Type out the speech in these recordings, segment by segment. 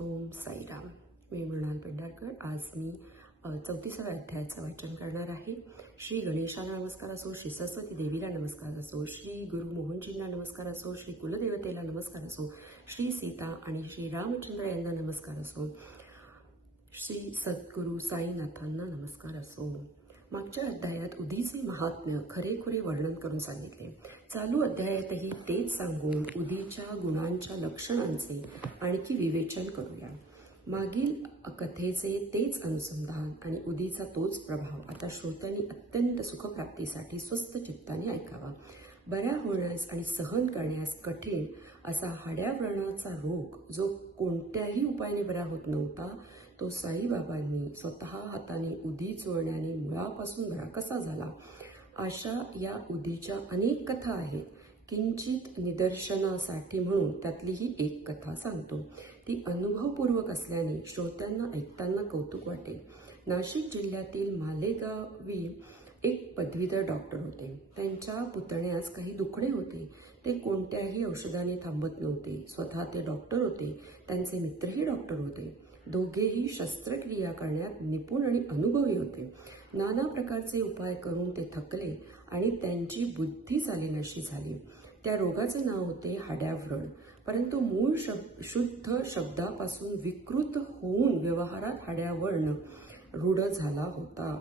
ओम साईराम. मी मृणाल पेंढारकर. आज मी 34व्या अध्यायाचं वाचन करणार आहे. श्री गणेशाला नमस्कार असो, श्री सरस्वती देवीला नमस्कार असो, श्री गुरु मोहनजींना नमस्कार असो, श्री कुलदेवतेला नमस्कार असो, श्री सीता आणि श्री रामचंद्र यांना नमस्कार असो, श्री सद्गुरू साईनाथांना नमस्कार असो. मागच्या अध्यायात उदीचे महात्म्य खरेखुरे वर्णन करून सांगितले. चालू अध्यायातही तेच सांगून उदीच्या गुणांच्या लक्षणांचे आणखी विवेचन करूया. मागील कथेचे तेच अनुसंधान आणि उदीचा तोच प्रभाव आता श्रोत्यांनी अत्यंत सुखप्राप्तीसाठी स्वस्थ चित्ताने ऐकावा. बऱ्या होण्यास आणि सहन करण्यास कठीण असा हाड्याव्रणाचा रोग जो कोणत्याही उपायाने बरा होत नव्हता, तो साईबाबांनी स्वतः हाताने उदी चोळण्याने मुळापासून बरा कसा झाला, अशा या उदीच्या अनेक कथा आहेत. किंचित निदर्शनासाठी म्हणून त्यातली ही एक कथा सांगतो. ती अनुभवपूर्वक असल्याने श्रोत्यांना ऐकताना कौतुक वाटेल. नाशिक जिल्ह्यातील मालेगावी एक पदवीधर डॉक्टर होते. त्यांच्या पुतण्यास काही दुखणे होते. ते कोणत्याही औषधाने थांबत नव्हते. स्वतः ते डॉक्टर होते. त्यांचे मित्रही डॉक्टर होते. दोघेही शस्त्रक्रिया करण्यात निपुण आणि अनुभवी होते. नाना प्रकारचे उपाय करून ते थकले आणि त्यांची बुद्धी चालेनाशी झाली. त्या रोगाचे नाव होते हाड्याव्रण. परंतु मूळ शुद्ध शब्दापासून विकृत होऊन व्यवहारात हाड्यावर्ण रूढ झाला होता.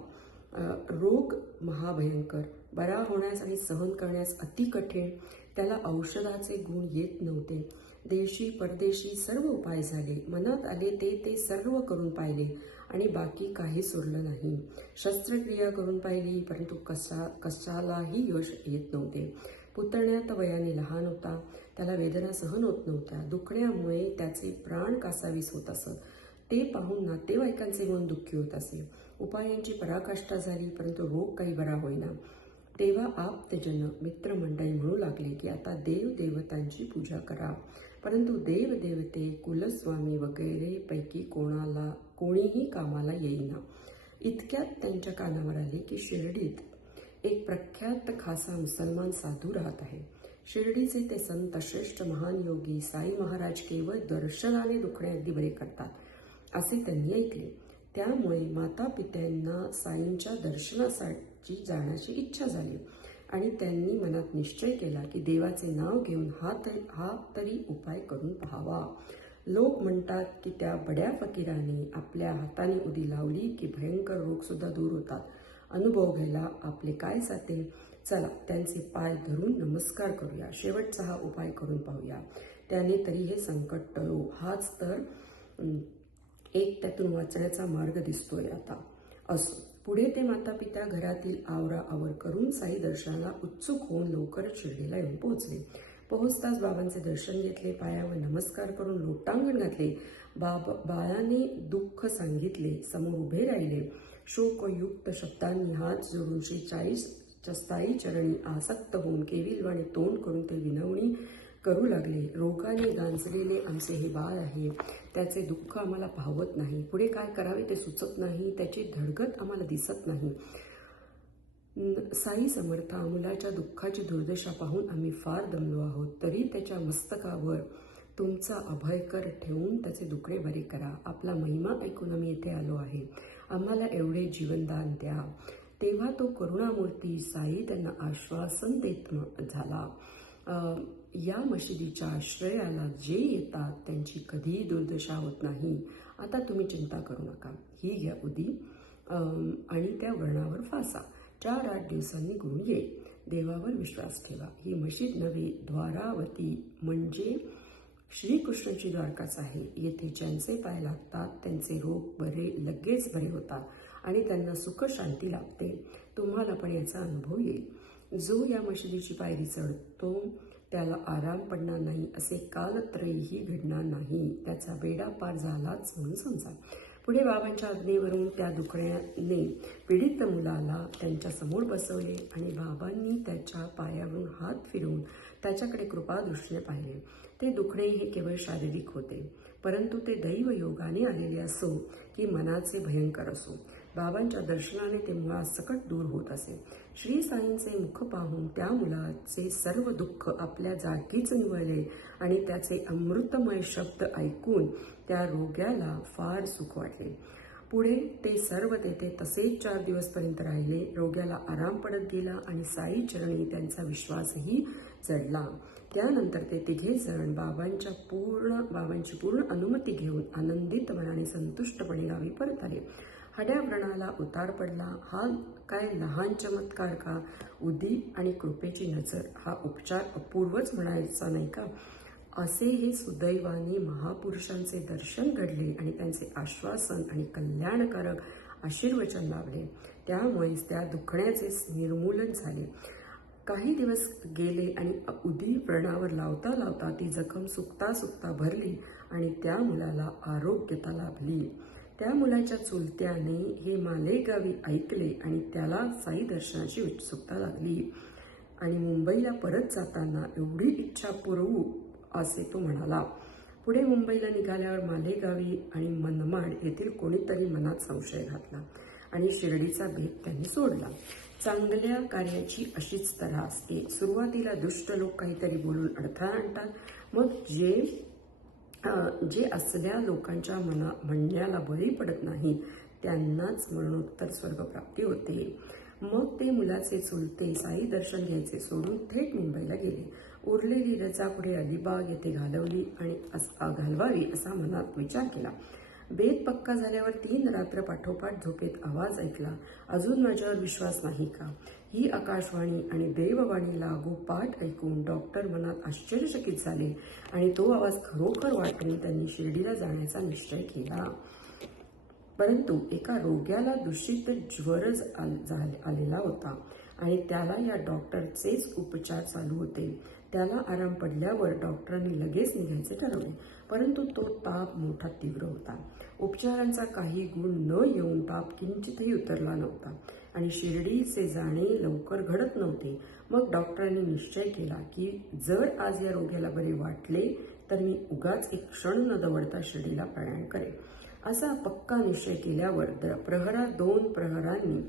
रोग महाभयंकर, बरा होण्यास आणि सहन करण्यास अति कठीण. त्याला औषधाचे गुण येत नव्हते. देशी परदेशी सर्व उपाय झाले. मनात आले ते सर्व करून पाहिले आणि बाकी काही सोडलं नाही. शस्त्रक्रिया करून पाहिली, परंतु कशालाही यश येत नव्हते. पुतण्यात वयाने लहान होता. त्याला वेदना सहन होत नव्हत्या. दुखण्यामुळे त्याचे प्राण कासावीस होत असत. ते पाहून नातेवाईकांचे मन दुःखी होत असे. उपायांची पराकाष्ठा झाली, परंतु रोग काही बरा होईना. तेव्हा आप्तजन मित्रमंडळी म्हणू लागले की आता देवदेवतांची पूजा करा. परंतु देवदेवते, कुलस्वामी वगैरे पैकी कोणीही कामाला येईना. इतक्यात त्यांच्या कानावर आले की शिर्डीत एक प्रख्यात खासा मुसलमान साधू राहत आहे. शिर्डीचे ते संत श्रेष्ठ महान योगी साई महाराज केवळ दर्शनाने दुखणे अगदी बरे करतात, असे त्यांनी ऐकले. त्यामुळे माता पित्यांना साईंच्या दर्शनासाठी जाण्याची इच्छा झाली आणि त्यांनी मनात निश्चय केला की देवाचे नाव घेऊन हा तरी उपाय करून पाहावा. लोक म्हणतात की त्या बड्या फकीराने आपल्या हाताने उदी लावली की भयंकर रोग सुद्धा दूर होतात. अनुभव घ्यायला आपले काय जाते. चला त्यांचे पाय धरून नमस्कार करूया. शेवटचा हा उपाय करून पाहूया. त्याने तरी हे संकट टळो. हाच तर एक त्यातून वाचण्याचा मार्ग दिसतोय आता. असो. पुढे ते माता पिता घरातील आवराआवर करून साई दर्शनाला उत्सुक होऊन लवकरच शिर्डीला येऊन पोहोचले. पोहोचताच बाबांचे दर्शन घेतले. पायावर नमस्कार करून लोटांगण घातले. बाळाने दुःख सांगितले. समोर उभे राहिले. शोकयुक्त शब्दांनी हात जोडून श्री स्थायी चरणी आसक्त होऊन केविलवाणे तोंड करून ते विनवणी करू लागले. रोगाने गांजलेले आमचे हे बाळ आहे. त्याचे दुःख आम्हाला पाहवत नाही. पुढे काय करावे ते सुचत नाही. त्याची धडगत आम्हाला दिसत नाही. साई समर्था, मुलाच्या दुःखाची दुर्दशा पाहून आम्ही फार दमलो आहोत. तरी त्याच्या मस्तकावर तुमचा अभयकर ठेवून त्याचे दुखणे बरे करा. आपला महिमा ऐकून आम्ही येथे आलो आहे. आम्हाला एवढे जीवनदान द्या. तेव्हा तो करुणामूर्ती साई त्यांना आश्वासन देत झाला. या मशिदीच्या आश्रयाला जे येतात त्यांची कधीही दुर्दशा होत नाही. आता तुम्ही चिंता करू नका. ही घ्या उदी आणि त्या व्रणावर फासा. 4-8 दिवसांनी गुण येईल. देवावर विश्वास ठेवा. ही मशीद नव्हे, द्वारावती म्हणजे श्रीकृष्णाची द्वारकाच आहे. येथे ज्यांचे पाय लागतात त्यांचे रोग लगेच बरे होतात आणि त्यांना सुख शांती लाभते. तुम्हाला पण याचा अनुभव येईल. जो या मशिदीची पायरी चढतो त्याला आराम पडणार नाही, असे कालत्रयही घडणार नाही. त्याचा बेडा पार झालाच म्हणून समजा. पुढे बाबांच्या आज्ञेवरून त्या दुखण्याने पीडित मुलाला त्यांच्या समोर बसवले आणि बाबांनी त्याच्या पायावरून हात फिरवून त्याच्याकडे कृपादृष्टीने पाहिले. ते दुखणे हे केवळ शारीरिक होते, परंतु ते दैवयोगाने आलेले असो की मनाचे भयंकर असो, बाबांच्या दर्शनाने ते मुळासकट दूर होत असे. श्री साईंचे मुख पाहून त्या मुलाचे सर्व दुःख आपल्या जागीच निवळले आणि त्याचे अमृतमय शब्द ऐकून त्या रोग्याला फार सुख वाटले. पुढे ते सर्व तेथे तसेच 4 दिवसपर्यंत राहिले. रोग्याला आराम पडत गेला आणि साई चरणी त्यांचा विश्वासही जडला. त्यानंतर ते तिघे जण बाबांची पूर्ण अनुमती घेऊन आनंदित मनाने संतुष्टपणे गावी परत आले. हड्या व्रणाला उतार पडला. हा काय लहान चमत्कार का? उदी आणि कृपेची नजर हा उपचार अपूर्वच म्हणायचा नाही का? असे हे सुदैवाने महापुरुषांचे दर्शन घडले आणि त्यांचे आश्वासन आणि कल्याणकारक आशीर्वचन लाभले. त्यामुळेच त्या दुखण्याचे निर्मूलन झाले. काही दिवस गेले आणि उदी व्रणावर लावता लावता ती जखम सुकता सुकता भरली आणि त्या मुलाला आरोग्यता लाभली. त्या मुलाच्या चुलत्याने हे मालेगावी ऐकले आणि त्याला साई दर्शनाची उत्सुकता लागली आणि मुंबईला परत जाताना एवढी इच्छा पुरवू असे तो म्हणाला. पुढे मुंबईला निघाल्यावर मालेगावी आणि मनमाड येथील कोणीतरी मनात संशय घातला आणि शिर्डीचा भेद त्यांनी सोडला. चांगल्या कार्याची अशीच तऱ्हा असते. सुरुवातीला दुष्ट लोक काहीतरी बोलून अडथळा आणतात. मग जे असल्या लोकांच्या म्हणण्याला बळी पडत नाही त्यांनाच मरणोत्तर स्वर्गप्राप्ती होते. मग ते मुलाचे चुलते साई दर्शन घ्यायचे सोडून थेट मुंबईला गेले. उरलेली रजा पुढे अलिबाग येथे घालवावी असा मनात विचार केला. बेत पक्का झाल्यावर 3 रात्र पाठोपाठ झोपेत आवाज ऐकला. अजून माझ्यावर विश्वास नाही का? ही आकाशवाणी आणि देववाणी लागोपाठ ऐकून डॉक्टर मनात आश्चर्यचकित झाले आणि तो आवाज खरोखर वाटून त्यांनी शिर्डीला जाण्याचा निश्चय केला. परंतु एका रोग्याला दूषित ज्वरच आलेला होता आणि त्याला या डॉक्टरचेच उपचार चालू होते. त्याला आराम पडल्यावर डॉक्टरांनी लगेच निघायचे ठरवले. परंतु तो ताप मोठा तीव्र होता. उपचारांचा काही गुण न येऊन ताप किंचितही उतरला नव्हता आणि शिर्डीचे जाणे लवकर घडत नव्हते. मग डॉक्टरांनी निश्चय केला की जर आज या रोग्याला बरे वाटले तर मी उगाच एक क्षण न दवडता शिर्डीला प्रयाण करेन. असा पक्का निश्चय केल्यावर 2 प्रहरांनी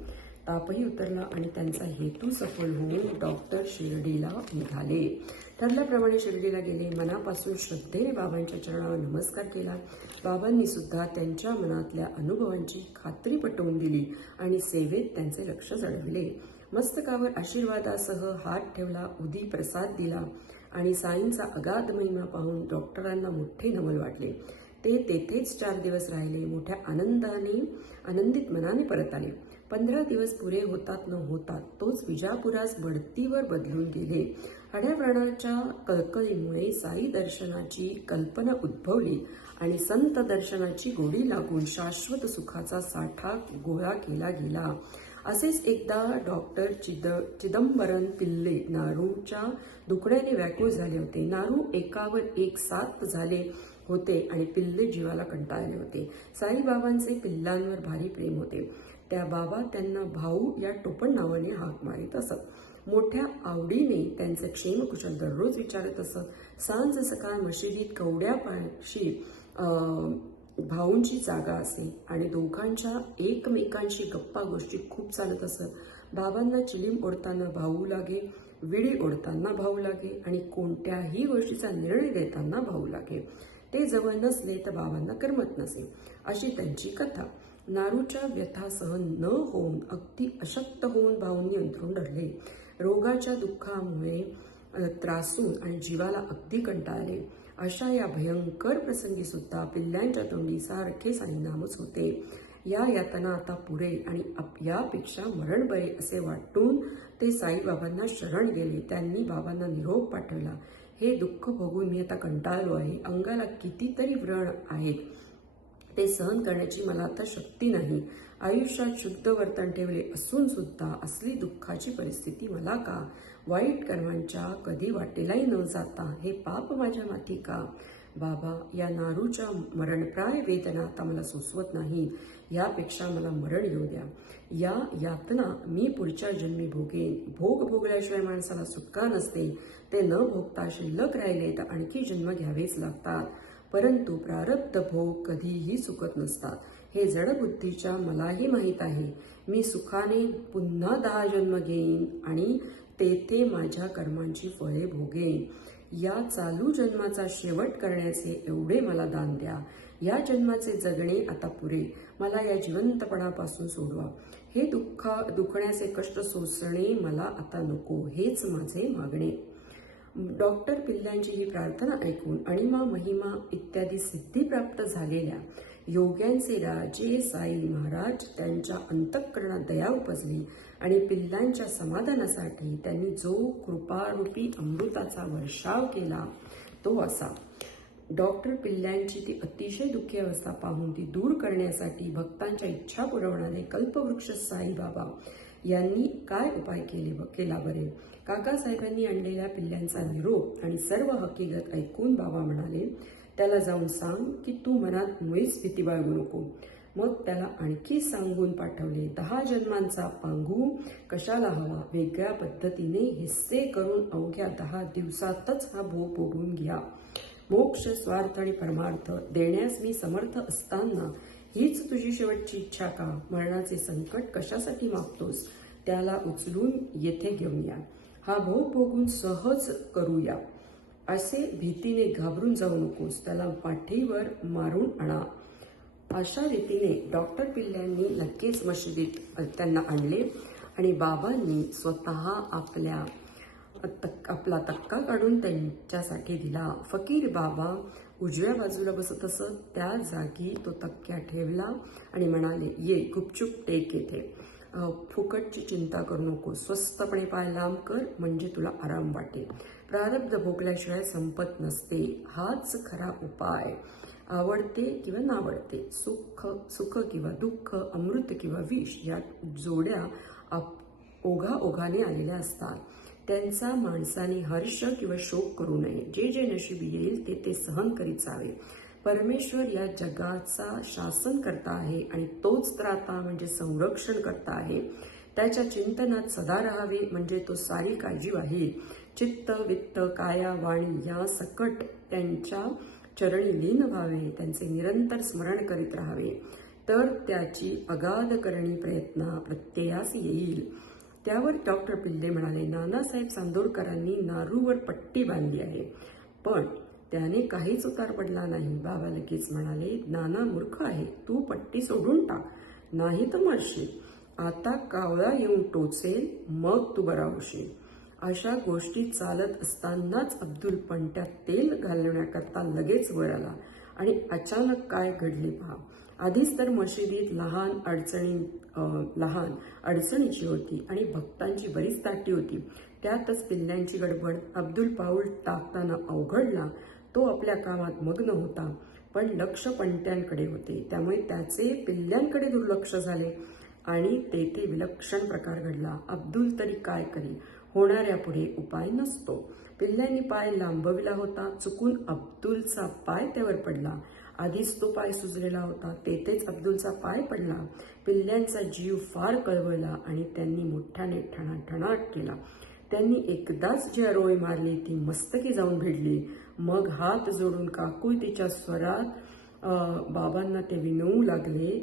तापही उतरला आणि त्यांचा हेतू सफल होऊन डॉक्टर शिर्डीला निघाले. ठरल्याप्रमाणे शिर्डीला गेले. मनापासून श्रद्धेने बाबांच्या चरणावर नमस्कार केला. बाबांनी सुद्धा त्यांच्या मनातल्या अनुभवांची खात्री पटवून दिली आणि सेवेत त्यांचे लक्ष जडविले. मस्तकावर आशीर्वादासह हात ठेवला, उदी प्रसाद दिला आणि साईंचा अगाध महिमा पाहून डॉक्टरांना मोठे नवल वाटले. ते तेथेच 4 दिवस राहिले. मोठ्या आनंदित मनाने परत आले. 15 दिवस पुरे होतात न होतात तोच विजापुरास बढतीवर बदलून गेले. हड्याव्रणाच्या कळकळीमुळे साई दर्शनाची कल्पना उद्भवली आणि संत दर्शनाची गोडी लागून शाश्वत सुखाचा साठा गोळा केला गेला. असेच एकदा डॉक्टर चिदंबरम पिल्ले नारूच्या दुखण्याने व्याकुळ झाले होते. नारू एकावर एक 7 झाले होते आणि पिल्ले जीवाला कंटाळले होते. साईबाबांचे पिल्लांवर भारी प्रेम होते. त्या बाबा त्यांना भाऊ या टोपण नावाने हाक मारित असत. मोठ्या आवडीने त्यांचे क्षेमकुशल दररोज विचारत असत. सांज सकाळ मशिदीत कवड्यापाशी भाऊंची जागा असे आणि दोघांच्या एकमेकांशी गप्पा गोष्टी खूप चालत असत. बाबांना चिलीम ओढताना भाऊ लागे, विडी ओढताना भाऊ लागे आणि कोणत्याही गोष्टीचा निर्णय देताना भाऊ लागे. ते जवळ नसले तर बाबांना करमत नसे, अशी त्यांची कथा. नारूच्या व्यथा सहन न होऊन अगदी अशक्त होऊन भाऊंनी अंथरूण धरले. रोगाच्या दुःखामुळे त्रासून आणि जीवाला अगदी कंटाळले. अशा या भयंकर प्रसंगी सुद्धा पिल्ल्यांच्या तोंडी सारखे साईनामच होते. या यातना आता पुरे आणि यापेक्षा मरण बरे असे वाटून ते साईबाबांना शरण गेले. त्यांनी बाबांना निरोप पाठवला. हे दुःख भोगून मी आता कंटाळलो आहे. अंगाला कितीतरी व्रण आहेत, ते सहन करण्याची मला आता शक्ती नाही. आयुष्यात शुद्ध वर्तन ठेवले असून सुद्धा असली दुःखाची परिस्थिती मला का? वाईट कर्मांच्या कधी वाटेलाही न जाता हे पाप माझ्या माथी का? बाबा, या नारूच्या मरणप्राय वेदना आता मला सोसवत नाही. यापेक्षा मला मरण येऊ द्या. या यातना मी पुढच्या जन्मी भोगेन. भोग भोगल्याशिवाय माणसाला सुटका नसते. ते न भोगता शिल्लक राहिले तर आणखी जन्म घ्यावेच लागतात. परंतु प्रारब्ध भोग कधीही चुकत नसतात. हे जडबुद्धीच्या मलाही माहीत आहे. मी सुखाने पुन्हा 10 जन्म घेईन आणि तेथे माझ्या कर्मांची फळे भोगेन. या चालू जन्माचा शेवट करण्याचे एवढे मला दान द्या. या जन्माचे जगणे आता पुरे. मला या जिवंतपणापासून सोडवा. हे दुखण्याचे कष्ट सोसणे मला आता नको. हेच माझे मागणे. डॉक्टर पिल्ल्यांची ही प्रार्थना ऐकून अणिमा महिमा इत्यादी सिद्धी प्राप्त झालेल्या योग्यांचे राजे साई महाराज त्यांच्या अंतःकरणात दया उपजली आणि पिल्लांच्या समाधानासाठी त्यांनी जो कृपारूपी अमृताचा वर्षाव केला तो असा. डॉक्टर पिल्ल्यांची ती अतिशय दुःखी अवस्था पाहून ती दूर करण्यासाठी भक्तांच्या इच्छा पुरवणारे कल्पवृक्ष साईबाबा यांनी काय उपाय केला बरे. काकासाहेबांनी आणलेल्या पिल्ल्यांचा निरोप आणि सर्व हकीकत ऐकून बाबा म्हणाले, त्याला जाऊन सांग की तू मनात मुळीच भीती बाळगू नको. मग त्याला आणखी सांगून पाठवले, 10 जन्मांचा पांघू कशाला हवा. वेगळ्या पद्धतीने हिस्से करून अवघ्या 10 दिवसातच हा भोग भोगून घ्या. मोक्ष, स्वार्थ आणि परमार्थ देण्यास मी समर्थ असताना हीच तुझी शेवटची इच्छा का. मरणाचे संकट कशासाठी मागतोस. त्याला उचलून येथे घेऊन या. हा भोग भोगून सहज करूया. असे भीतीने घाबरून जाऊ नकोस. त्याला पाठीवर मारून आणा. अशा रीतीने डॉक्टर पिल्ल्यांनी नक्कीच मशिदीत त्यांना आणले आणि बाबांनी स्वतः आपला तक्का काढून त्यांच्यासाठी दिला. फकीर बाबा उजव्या बाजूला बसत असत. त्या जागी तो तक्क्या ठेवला आणि म्हणाले, ये गुपचूप टेक येथे. फुकटची चिंता करू नको. स्वस्तपणे पाय लांब कर म्हणजे तुला आराम वाटेल. प्रारब्ध भोगल्याशिवाय संपत नसते. हाच खरा उपाय. आवडते किंवा नावडते, सुख किंवा दुःख, अमृत किंवा विष या जोड्या ओघाने आलेल्या असतात. त्यांचा माणसाने हर्ष किंवा शोक करू नये. जे जे नशीब येईल ते सहन करीत जावे. परमेश्वर या जगाचा शासन करता आहे आणि तोच त्राता म्हणजे संरक्षण करता आहे. त्याच्या चिंतनात सदा राहावे म्हणजे तो सारी काळजी वाहील. चित्त, वित्त, काया, वाणी या सकट त्यांच्या चरणी लीन व्हावे. त्यांचे निरंतर स्मरण करीत राहावे तर त्याची अगाध करणी प्रयत्न प्रत्ययास येईल. त्यावर डॉक्टर पिल्ले म्हणाले, नानासाहेब चांदोरकरांनी नारूवर पट्टी बांधली आहे पण त्याने काहीच उतार पडला नाही. बाबा लगेच म्हणाले, नाना मूर्ख आहे. तू पट्टी सोडून टाक, नाही तर मरशील. आता कावळा येऊन टोचेल मग तू बरा होशील. अशा गोष्टी चालत असतानाच अब्दुल पणत्यात तेल घालण्याकरता लगेच वर आला आणि अचानक काय घडले पहा. आधीच तर मशिदीत लहान अडचणीची होती आणि भक्तांची बरीच ताटी होती. त्यातच पिल्ल्यांची गडबड. अब्दुल पाऊल टाकताना अवघडला. तो आपल्या कामात मग्न होता पण लक्ष पणत्यांकडे होते. त्यामुळे त्याचे पिल्ल्यांकडे दुर्लक्ष झाले आणि तेथे विलक्षण प्रकार घडला. अब्दुल तरी काय करी. होणाऱ्या पुढे उपाय नसतो. पिल्ल्यांनी पाय लांबविला होता. चुकून अब्दुलचा पाय त्यावर पडला. आधीच तो पाय सुजलेला होता. तेथेच अब्दुलचा पाय पडला. पिल्ल्यांचा जीव फार कळवळला आणि त्यांनी मोठ्याने ठणाठणाट केला. त्यांनी एकदाच जी आरोळी मारली ती मस्तकी जाऊन भिडली. मग हात जोडून काकुळतीच्या स्वरात बाबांना ते विनवू लागले.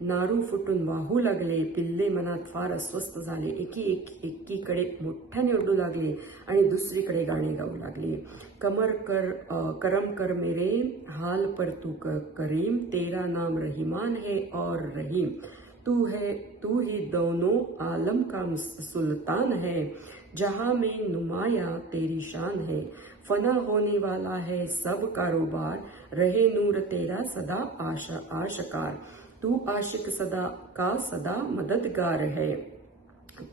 नारू फुटून वाहू लागले. पिल्ले मनात फार अस्वस्थ झाले. एकीकडे मोठ्याने ओरडू लागले आणि दुसरीकडे गाणे गाऊ लागले. करम कर मेरे हाल पर तू करीम, तेरा नाम रहीमान है और रहीम, तू ही दोनों आलम का सुल्तान है, जहां में नुमाया तेरी शान है, फना होने वाला है सब कारोबार, रहे नूर तेरा सदा आशकार, तू आशिक सदा का सदा मददगार है.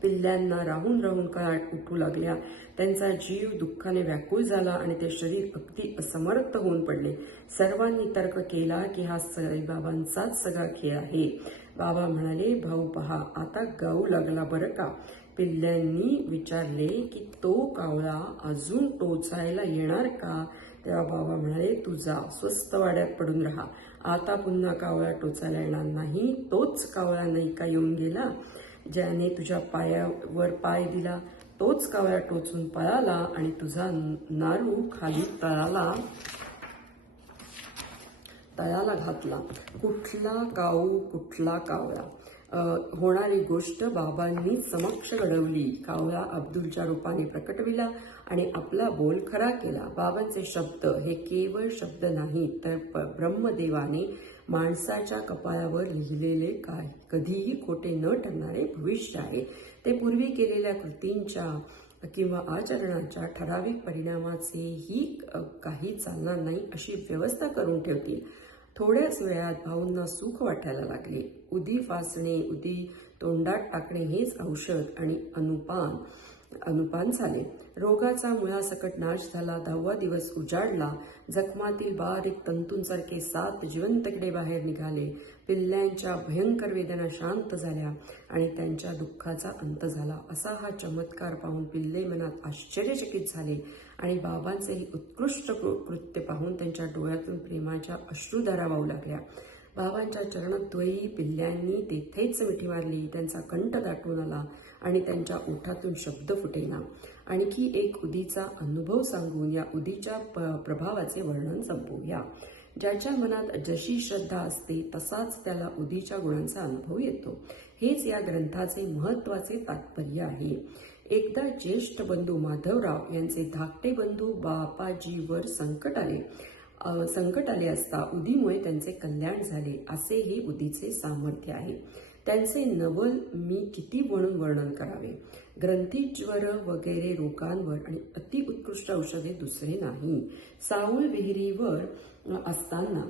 पिल्ल्यांना राहून राहून कळाट उठू लागल्या. त्यांचा जीव दुःखाने व्याकुळ झाला आणि ते शरीर अगदी असमर्थ होऊन पडले. सर्वांनी तर्क केला की हा साईबाबांचाच सगळा खेळ आहे. बाबा म्हणाले, भाऊ पहा, आता गाऊ लागला बरं का. पिल्ल्यांनी विचारले की तो कावळा अजून टोचायला येणार का. तेव्हा बाबा म्हणाले, तू जा, स्वस्त वाड्यात पडून राहा. आता पुन्हा कावळा टोचायला येणार नाही. तोच कावळा नाही का येऊन गेला. ज्याने तुझ्या पायावर पाय दिला तोच कावळा टोचून पळाला आणि तुझा नारू खाली तळाला. तळाला घातला. कुठला काऊ कुठला कावळा, होणारी गोष्ट बाबांनी समक्ष घडवली. कावळा अब्दुलच्या रूपाने प्रकटविला आणि आपला बोल खरा केला. बाबांचे शब्द हे केवळ शब्द नाहीत, तर ब्रह्मदेवाने माणसाच्या कपाळावर लिहिलेले काय कधीही खोटे न ठरणारे भविष्य आहे. ते पूर्वी केलेल्या कृतींच्या किंवा आचरणाच्या ठराविक परिणामाचेही काही चालणार नाही अशी व्यवस्था करून ठेवतील. थोड्याच वेळात भाऊंना सुख वाटायला लागले. उदी फासणे, उदी तोंडात टाकणे हेच औषध आणि अनुपान झाले. रोगाचा मुळासकट नाश झाला. 10वा दिवस उजाडला. जखमातील बारीक तंतूंसारखे 7 जिवंत किडे बाहेर निघाले. पिल्ल्यांच्या भयंकर वेदना शांत झाल्या आणि त्यांच्या दुःखाचा अंत झाला. असा हा चमत्कार पाहून पिल्ले मनात आश्चर्यचकित झाले आणि बाबांचे हे उत्कृष्ट कृत्य पाहून त्यांच्या डोळ्यातून प्रेमाच्या अश्रुधारा वाहू लागल्या. बाबांच्या चरणद्वयी पिल्ल्यांनी तेथेच मिठी मारली. त्यांचा कंठ दाटून आला आणि त्यांच्या ओठातून शब्द फुटेना. आणखी एक उदीचा अनुभव सांगून या उदीच्या प्रभावाचे वर्णन संपवूया. ज्याच्या मनात जशी श्रद्धा असते तसाच त्याला उदीच्या गुणांचा अनुभव येतो. हेच या ग्रंथाचे महत्वाचे तात्पर्य आहे. एकदा ज्येष्ठ बंधू माधवराव यांचे धाकटे बंधू बापाजीवर संकट आले असता उदीमुळे त्यांचे कल्याण झाले, असे हे उदीचे सामर्थ्य आहे. त्यांचे नवल मी किती म्हणून वर्णन करावे. ग्रंथीज्वर वगैरे रोगांवर आणि अतिउत्कृष्ट औषधे दुसरे नाही. साऊल विहिरीवर असताना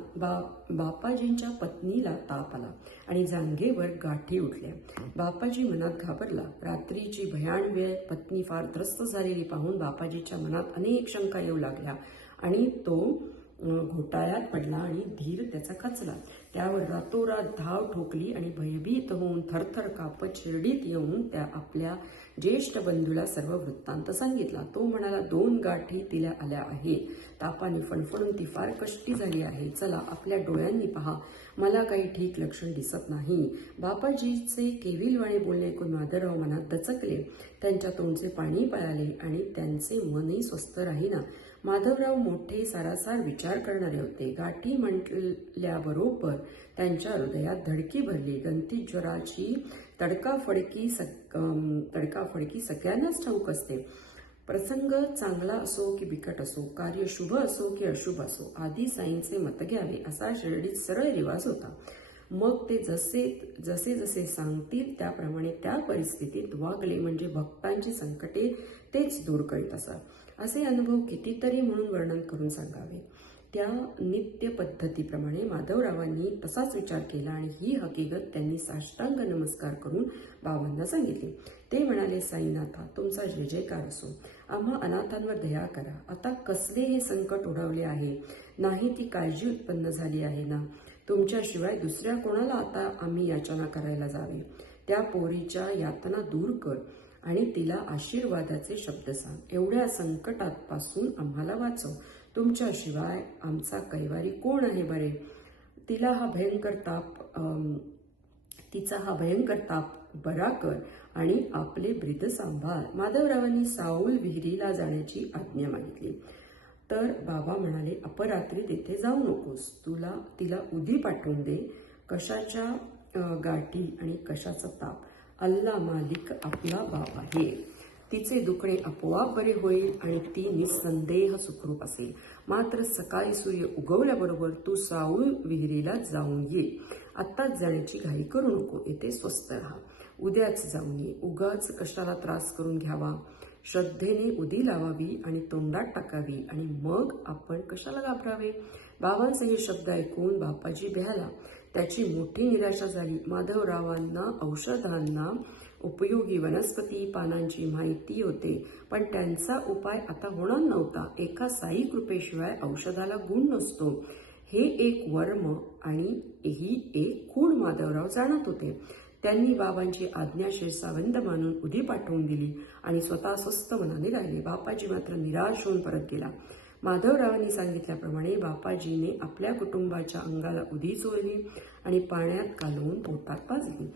बापाजींच्या पत्नीला ताप आला आणि जांघेवर गाठी उठल्या. बापाजी मनात घाबरला. रात्रीची भयाण वेळ पत्नी फार त्रस्त झालेली पाहून बापाजीच्या मनात अनेक शंका येऊ लागल्या आणि तो घोटाळ्यात पडला आणि धीर त्याचा खचला. त्यावर रातोरात धाव ठोकली आणि भयभीत होऊन थरथर कापत शिर्डीत येऊन त्या आपल्या ज्येष्ठ बंधूला सर्व वृत्तांत सांगितला. तो म्हणाला, 2 गाठी तिला आल्या आहेत. तापाने फणफणून ती फार कष्टी झाली आहे. चला आपल्या डोळ्यांनी पहा, मला काही ठीक लक्षण दिसत नाही. बापाजीचे केविलवाणे बोलणे ऐकून माधवराव मनात दचकले. त्यांच्या तोंडचे पाणी पळाले आणि त्यांचे मनही स्वस्थ राहीना. माधवराव मोठे सारासार विचार करणारे होते. गाठी म्हटल्याबरोबर त्यांच्या हृदयात धडकी भरली. ग्रंथीज्वराची तडकाफडकी सगळ्यांनाच ठाऊक असते. प्रसंग चांगला असो की बिकट असो, कार्य शुभ असो की अशुभ असो, आधी साईंचे मत घ्यावे असा शिर्डीत सरळ रिवाज होता. मग ते जसे सांगतील त्याप्रमाणे त्या परिस्थितीत वागले म्हणजे भक्तांची संकटे तेच दूर करीत असत. असे अनुभव कितीतरी म्हणून वर्णन करून सांगावे. त्या नित्य पद्धतीप्रमाणे माधवरावांनी तसाच विचार केला आणि ही हकीकत त्यांनी साष्टांग नमस्कार करून बाबांना सांगितली. ते म्हणाले, साईनाथा, तुमचा जय जयकार असो. आम्हा अनाथांवर दया करा. आता कसले हे संकट ओढवले आहे, नाही ती काळजी उत्पन्न झाली आहे ना. तुमच्याशिवाय दुसऱ्या कोणाला आता आम्ही याचना करायला जावे. त्या पोरीच्या यातना दूर कर आणि तिला आशीर्वादाचे शब्द सांग. एवढ्या संकटापासून आम्हाला वाचव. तुमच्याशिवाय आमचा कैवारी कोण आहे बरे. तिचा हा भयंकर ताप बरा कर आणि आपले ब्रीद सांभाळ. माधवरावांनी साऊल विहिरीला जाण्याची आज्ञा मागितली. तर बाबा म्हणाले, अपरात्री तेथे जाऊ नकोस. तिला उदी पाठवून दे. कशाच्या गाठी आणि कशाचा ताप, अल्ला मालिक आपला बाप आहे. तिचे दुखणे आपोआप बरे होईल आणि ती निसंदेह सुखरूप असेल. मात्र सकाळी सूर्य उगवल्याबरोबर तू साऊल विहिरीला जाऊन ये. आत्ताच जाण्याची घाई करू नको. येथे स्वस्थ राहा. उद्याच जाऊन ये. उगाच कशाला त्रास करून घ्यावा. श्रद्धेने उदी लावावी आणि तोंडात टाकावी आणि मग आपण कशाला घाबरावे. बाबांचे हे शब्द ऐकून बापाजी भ्याला. त्याची मोठी निराशा झाली. माधवरावांना औषधांना उपयोगी वनस्पती पानांची माहिती होते, पण त्यांचा उपाय आता होणार नव्हता. एका साई कृपेशिवाय औषधाला गुण नसतो हे एक वर्म आणि ही एक खूण माधवराव जाणत होते. त्यांनी बाबांची आज्ञा शिरसावंद मानून उदी पाठवून दिली आणि स्वतः स्वस्थ मनाने राहिले. बापाजी मात्र निराश होऊन परत गेला. माधवरावांनी सांगितल्याप्रमाणे बापाजीने आपल्या कुटुंबाच्या अंगाला उदी चोळली आणि पाण्यात कालवून पोटात पाजली.